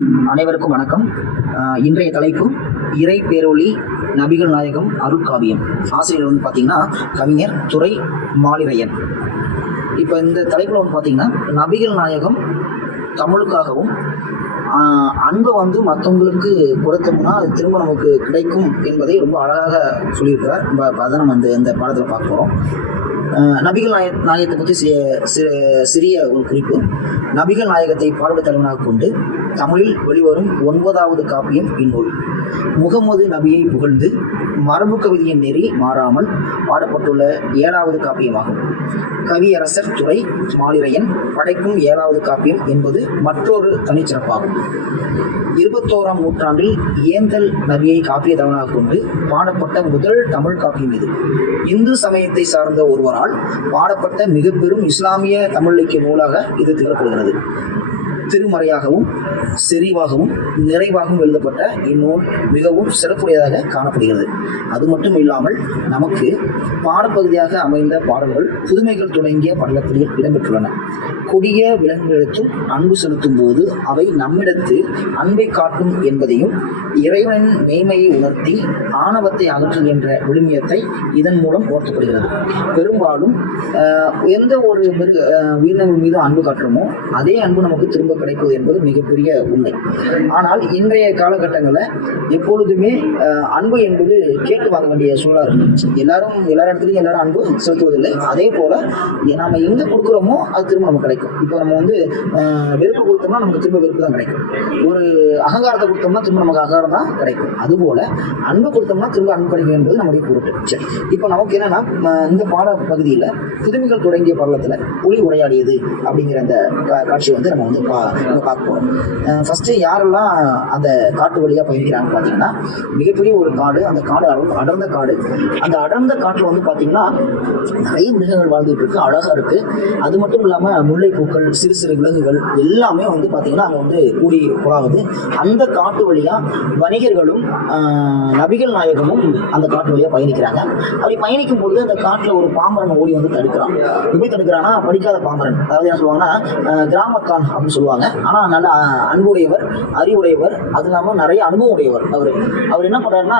அனைவருக்கும் வணக்கம். இன்றைய தலைப்பு இறை பேரொளி நபிகள் நாயகம் அருட்காவியம். ஆசிரியர் பார்த்தீங்கன்னா கவிஞர் துரை மாலிரையன். இப்போ இந்த தலைப்பில் பார்த்தீங்கன்னா நபிகள் நாயகம் தமிழுக்காகவும் அன்பை மற்றவங்களுக்கு கொடுத்தோம்னா அது திரும்ப நமக்கு கிடைக்கும் என்பதை ரொம்ப அழகாக சொல்லியிருக்கிறார். அதை நம்ம இந்த பாடத்தில் பார்க்க போகிறோம். நபிகள் நாயகத்தை பற்றி சிறிய ஒரு குறிப்பு. நபிகள் நாயகத்தை பாடல் தலைவனாக கொண்டு தமிழில் வெளிவரும் 9வது காப்பியம் இந்நூல். முகமது நபியை புகழ்ந்து மரபு கவிதையின் நெறி மாறாமல் பாடப்பட்டுள்ள 7வது காப்பியமாகும். கவியரசர் துரை மாலிரையன் படைக்கும் 7வது காப்பியம் என்பது மற்றொரு தனிச்சிறப்பாகும். 21ஆம் நூற்றாண்டில் ஏந்தல் நபியை காப்பிய தலைவனாக கொண்டு பாடப்பட்ட முதல் தமிழ் காப்பியம் இது. இந்து சமயத்தை சார்ந்த ஒருவரால் பாடப்பட்ட மிக பெரும் இஸ்லாமிய தமிழ் இலக்கிய நூலாக இது திகழப்படுகிறது. திருமறையாகவும் செறிவாகவும் நிறைவாகவும் எழுதப்பட்ட இந்நூல் மிகவும் சிறப்புடையதாக காணப்படுகிறது. அது மட்டும் இல்லாமல் நமக்கு பாடப்பகுதியாக அமைந்த பாடல்கள் புதுமைகள் தொடங்கிய படலத்தில் இடம்பெற்றுள்ளன. கொடிய விலங்குகளுக்கும் அன்பு செலுத்தும் போது அவை நம்மிடத்து அன்பை காட்டும் என்பதையும் இறைவனின் மேன்மையை உணர்த்தி ஆணவத்தை அகற்றும் என்ற விழுமியத்தை இதன் மூலம் ஓர்த்தப்படுகிறது. பெரும்பாலும் எந்த ஒரு உயிரினங்கள் மீது அன்பு காட்டுறோமோ அதே அன்பு நமக்கு திரும்ப கிடைப்பது என்பது மிகப்பெரிய உண்மை. ஆனால் இன்றைய காலகட்டங்களில் எப்பொழுதுமே அன்பு என்பது கேட்டு வாங்க வேண்டிய சூழலாக இருக்கு. எல்லா இடத்துலையும் எல்லாரும் அன்பு செலுத்துவதில்லை. அதே போல நாம எங்க கொடுக்குறோமோ அது திரும்ப நமக்கு கிடைக்கும். இப்போ நம்ம வெறுப்பு கொடுத்தோம்னா நமக்கு திரும்ப வெறுப்பு தான் கிடைக்கும். ஒரு அகங்காரத்தை கொடுத்தோம்னா திரும்ப நமக்கு அகங்காரம் தான் கிடைக்கும். அதுபோல அன்பு கொடுத்தோம்னா திரும்ப அன்பு கிடைக்கும் என்பது நம்முடைய பொருட்டு. இப்போ நமக்கு என்னன்னா இந்த பாட பகுதியில் புதுமைகள் தொடங்கிய படலத்தில் புலி உரையாடியது அப்படிங்கிற அந்த காட்சி நம்ம பார்க்க போறோம். ஃபர்ஸ்ட் யாரெல்லாம் அந்த காட்டு வழியா பயணிக்கிறாங்க பார்த்தீங்கன்னா, மிகப்பெரிய ஒரு காடு. அந்த காடு அடர்ந்த காடு. அந்த அடர்ந்த காட்டுல பார்த்தீங்கன்னா நிறைய மிருகங்கள் வாழ்ந்துட்டு இருக்கு, அழகா இருக்கு. அது மட்டும் இல்லாம முல்லை பூக்கள், சிறு சிறு விலங்குகள் எல்லாமே பார்த்தீங்கன்னா அங்க கூடி போகாது. அந்த காட்டு வழியா வணிகர்களும் நபிகள் நாயகமும் அந்த காட்டு வழியா பயணிக்கிறாங்க. அப்படி பயணிக்கும் பொழுது அந்த காட்டுல ஒரு பாம்பரன் ஓடி தடுக்கிறான். எப்படி தடுக்கிறான்னா, படிக்காத பாம்பரன். அதாவது என்ன சொல்லுவாங்கன்னா கிராமத்தான் அப்படின்னு சொல்லுவாங்க. ஆனா நல்ல அன்புடையவர், அறிவுடையவர், அது இல்லாம நிறைய அனுபவம் உடையவர். அவர் என்ன பண்றாருன்னா,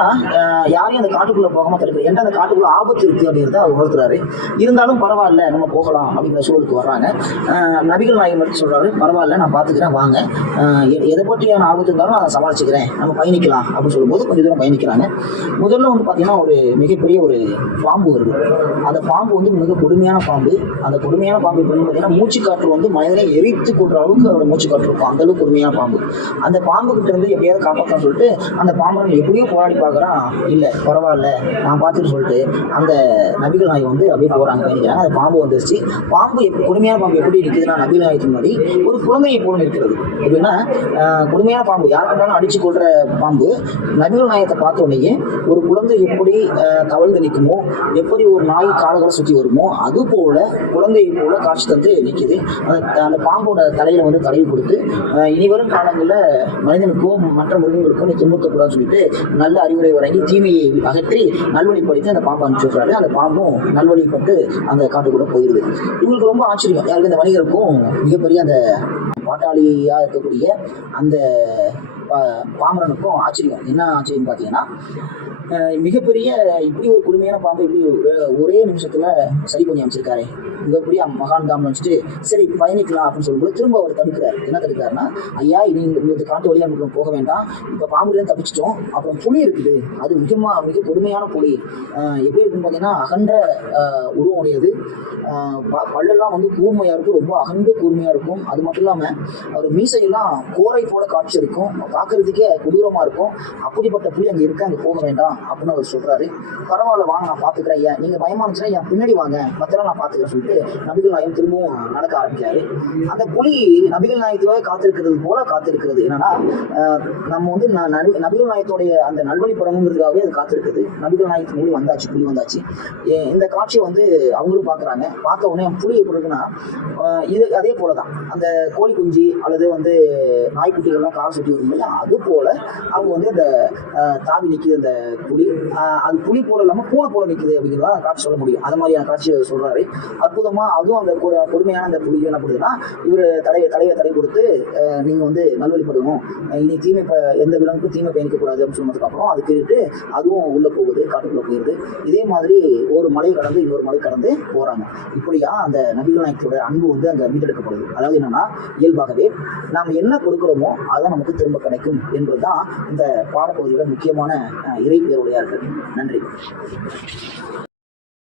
யாரையும் அந்த காட்டுக்குள்ள போகாம தடுக்கிறார். ஏன்னா அந்த காட்டுக்குள்ள ஆபத்து இருக்கு அப்படிங்கிறத அவர் உணர்த்துறாரு. இருந்தாலும் பரவாயில்ல, நம்ம போகலாம் அப்படிங்கிற சூழலுக்கு வர்றாங்க. நபிகள் நாயகம் எடுத்து சொல்றாரு, பரவாயில்ல நான் பாத்துக்கிறேன், வாங்க, எதை பற்றியான ஆபத்து இருந்தாலும் அதை சமாளிச்சுக்கிறேன், நம்ம பயணிக்கலாம் அப்படின்னு சொல்லும்போது கொஞ்சம் தூரம் பயணிக்கிறாங்க. முதல்ல பாத்தீங்கன்னா ஒரு மிகப்பெரிய ஒரு பாம்பு வருது. அந்த பாம்பு மிக கொடுமையான பாம்பு. அந்த கொடுமையான பாம்பு பார்த்தீங்கன்னா மூச்சு காற்று மனிதனை எரித்து கொள்ற அளவுக்கு அவரோட மூச்சு காற்று இருக்கும். அந்த அளவுக்கு கொடுமையான பாம்பு. அந்த பாம்பு கிட்ட இருந்து எப்படியாவது காப்பாற்றணும்னு சொல்லிட்டு அந்த பாம்பு எப்படியோ போராடி பார்க்கறான். இல்ல பரவாயில்ல நான் பார்த்துட்டு சொல்லிட்டு அந்த நபிகள் நாயகம் அப்படியே போறாங்க, பயணிக்கிறாங்க. அந்த பாம்பு வந்துருச்சு. பாம்பு கொடுமையான பாம்பு எப்படி இருக்குதுன்னா, நபிகள் நாயகத்துக்கு முன்னாடி ஒரு குழந்தையை போல இருக்கிறது. எப்படின்னா கொடுமையான பாம்பு, யார் கண்டாலும் அடிச்சு கொள்ற பாம்பு நபிகள் நாயகத்தை பார்த்த உடனே ஒரு குழந்தை எப்படி தவழ்ந்து நிற்குமோ, எப்படி ஒரு நாய் காலகால சுற்றி வருமோ, அது போல குழந்தையை போல காட்சி தந்து நிற்குது. அந்த பாம்போட தலையில தடவி கொடுத்து, இனிவரும் காலங்களில் மனிதனுக்கும் மற்ற மிருகங்களுக்கும் நீ துன்புறுத்தக்கூடாதுன்னு சொல்லிட்டு நல்ல அறிவுரை வழங்கி தீமையை அகற்றி நல்வழிப்படுத்தி அந்த பாம்பை அனுப்பிச்சுடுறாரு. அந்த பாம்பும் நல்வழிப்பட்டு அந்த காட்டுக்குள்ள போயிடுது. இவங்களுக்கு ரொம்ப ஆச்சரியம். யாருக்கு? இந்த வணிகருக்கும் மிகப்பெரிய அந்த பாட்டாளியா இருக்கக்கூடிய அந்த பாமரனுக்கும் ஆச்சரியம். என்ன ஆச்சரியம் பார்த்தீங்கன்னா, மிகப்பெரிய இப்படி ஒரு கொடுமையான பாம்பை இப்படி ஒரே நிமிஷத்துல சரி பண்ணி அமைச்சிருக்காரு. மிகப்பெரிய மகான் தாம் வச்சுட்டு சரி பயணிக்கலாம் அப்படின்னு சொல்லும்போது திரும்ப அவர் தடுக்கிறாரு. என்ன தடுக்கிறாருன்னா, ஐயா இனி இந்த காட்டு வழியா நமக்கு போக வேண்டாம், இப்போ பாம்புலேருந்து தப்பிச்சிட்டோம், அப்புறம் புலி இருக்குது, அது மிக கொடுமையான புலி. எப்படி இருக்குன்னு பார்த்தீங்கன்னா அகன்ற உருவம் உடையது, பல்லெல்லாம் கூர்மையா இருக்கும், ரொம்ப அகன்ற கூர்மையா இருக்கும். அது மட்டும் இல்லாம அவர் மீசையெல்லாம் கோரை போல காட்சி இருக்கும், பார்க்கறதுக்கே கொடூரமா இருக்கும். அப்படிப்பட்ட புலி அங்கே இருக்கு, அங்கே போக வேண்டாம் அப்படின்னு அவர் சொல்றாரு. பரவாயில்ல வாங்க, நான் பாத்துக்கிறேன், ஐயா நீங்க பயமா இருந்துச்சுன்னா என் பின்னாடி வாங்க, மத்தெல்லாம் நான் பாத்துக்கிறேன் சொல்லிட்டு நபிகள் நாயகம் திரும்பவும் நடக்க ஆரம்பிக்கிறாரு. அந்த புலி நபிகள் நாயகத்துக்காக காத்திருக்கிறது போல காத்திருக்கிறது. என்னன்னா நம்ம நபிகள் நாயகத்துடைய அந்த நல்வழிப்படணுங்கிறதுக்காகவே அது காத்திருக்குது. நபிகள் நாயகத்துக்கு புலி வந்தாச்சு. இந்த காட்சியை அவங்களும் பாக்குறாங்க. பார்த்த உடனே புலி எப்படி இருக்குன்னா, இது அதே போலதான் அந்த கோழி குஞ்சு அல்லது வந்து நாய்க்குட்டிகள்லாம் கால் சுற்றி வரும் இல்லையா, அது போல் அவங்க வந்து அந்த தாவி நிற்கிது அந்த புலி. அது புலி போல இல்லாமல் பூனை போல நிற்குது அப்படிங்கிறதா காட்சி சொல்ல முடியும். அது மாதிரியான காட்சியை சொல்கிறாரு அற்புதமாக. அதுவும் அந்த கொடுமையான அந்த புலி என்ன பண்ணுதுன்னா, இவர் தடை கொடுத்து நீங்கள் வந்து நல்வழிப்படணும், இனி தீமை எந்த விலங்குக்கும் தீமை பயணிக்கக்கூடாது அப்படின்னு சொன்னதுக்கப்புறம் அது கேட்டு அதுவும் உள்ளே போகுது, காட்டுக்குள்ளே போயிடுது. இதே மாதிரி ஒரு மலை கடந்து இன்னொரு மலை கடந்து போகிறாங்க. இப்படியா அந்த நபிகள் நாயகத்தோட அன்பு வந்து அங்கே மீட்டெடுக்கப்படுது. அதாவது என்னன்னா, இயல்பாகவே நாம் என்ன கொடுக்குறோமோ அதான் நமக்கு திரும்ப கிடைக்கும் என்பதுதான் இந்த பாடப்பகுதியோட முக்கியமான இறை பேருடையா இருக்கு. நன்றி.